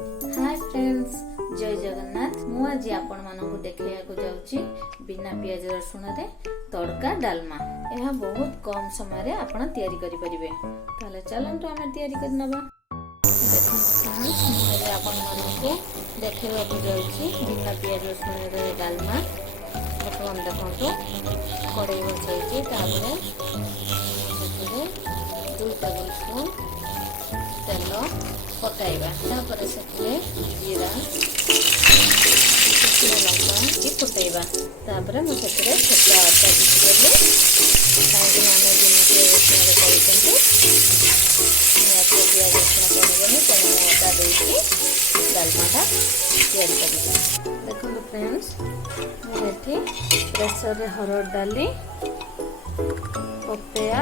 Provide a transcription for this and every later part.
Hi friends, जय जगन्नाथ। मु आज आपण मानकु देखाइयाकु जाउची बिना प्याज रसुण रे तड़का डालमा। यह बहुत कम समय रे आपण तैयारी करि परिबे। ताले चलंतु आमे तैयारी कर नबा। देखो फ्रेंड्स, मु आज आपण मानकु देखाइयाकु जाउची बिना प्याज रसुण रे डालमा। बर्तमान देखंतु कड़ाई बसाइकी तापरे सेतरे 2 टेबल स्पून तेल पकाइबा। तापर से जीरा लंका की फुटेबा। तापर मुझे छोटा अटा दिखले कहीं आम बिना प्याज रसुण करते प्याज रसुण करें तेना अटा देकी डालमाटा तैयारी कर। देखो फ्रेंड्स, मुझे प्रेसर हरड़ डाली पपया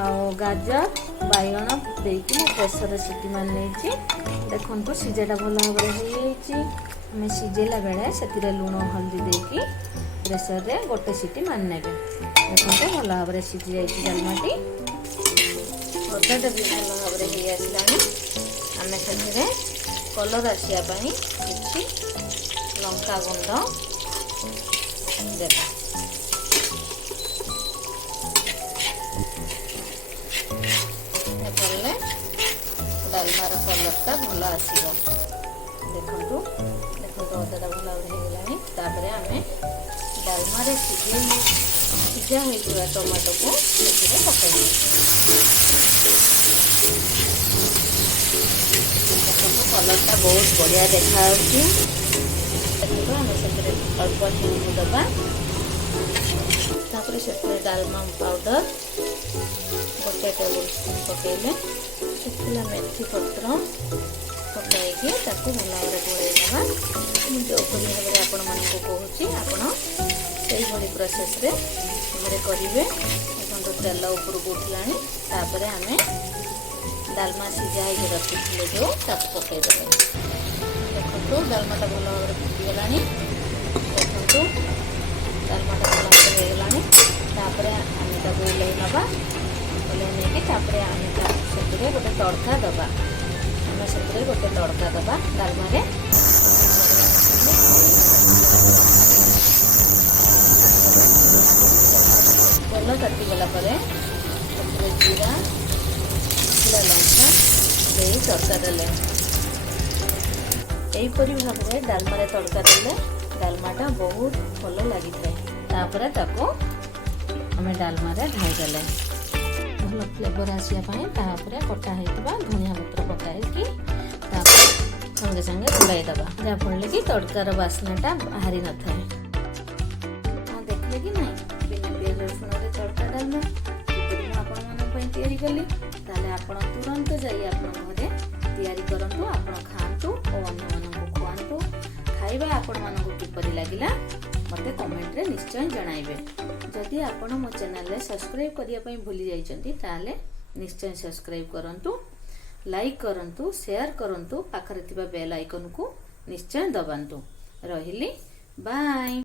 आउ गाजर बैगण देकी प्रेसर सीटी मार नहीं। देखो सीझाटा भल भाव में सीझेला बेले से लुण हल्दी देकी प्रेसर रे गोटे सीटी मार ने। देखो भल भाव सीझी जाइए डालमाटी। अदाटा भी भल भाव आसला। आम से कलर आसापी कि लंका गुंड देवा। डालमार कलरटा भल आसो। देखो अदाटा भल भाव तापर आम डालमार सीझा होता टमाटो को पकड़। कलरटा बहुत बढ़िया देखा आम से अल्प हिंग दबा। तापर से डालमा पाउडर गोटे टेबल स्पून पकड़े शुखला मेथी पत्र पकड़े भल भाव गोलैदबा। जो भाव आपण मानक कहूँ आपड़ी प्रोसेस करेंगे। देखो तेल उपरक उठला। तापर आम डालमा सीझा रखी जो पकईदे। देखो डालमाटा भल भाव फुटीगला। देखो डालमाटा भल भाव होगला। तापर आम ओल्है नवा। ओल्है नहीं आम से गोटे तड़का दबा। आम से गोटे तड़का दबा डालमा। तेल तातीगला जीरा लंका दे तड़का देले। यहीपरी भाव में डालमा तड़का देले डालमाटा बहुत भल लगी थाए। ताको आम डालमा ढाई देले भल फ्लेवर आसापी। कटा होता धनिया पत्र पकाई संगे संगे घोड़ाईदबा जहाँफल कि तड़कार बास्नाटा बाहरी न था। हाँ देखले कि नहीं बिना प्याज रसुण तड़का डालमा कली आपण तुरंत जाइए घरे तैयारी करंतु। आपण खातु और अन्य खुआतु। खाइबा आपण मानकु किपरि लागिला मते कमेंट रे निश्चय जणाइबे। जदि आपण मो चैनल रे सब्सक्राइब करिया पई भूली जाइचंती ताले निश्चय सब्सक्राइब करंतु, लाइक करंतु, शेयर करंतु, पाखरे थिबा बेल आइकन को निश्चय दबांतु। रहिली बाय।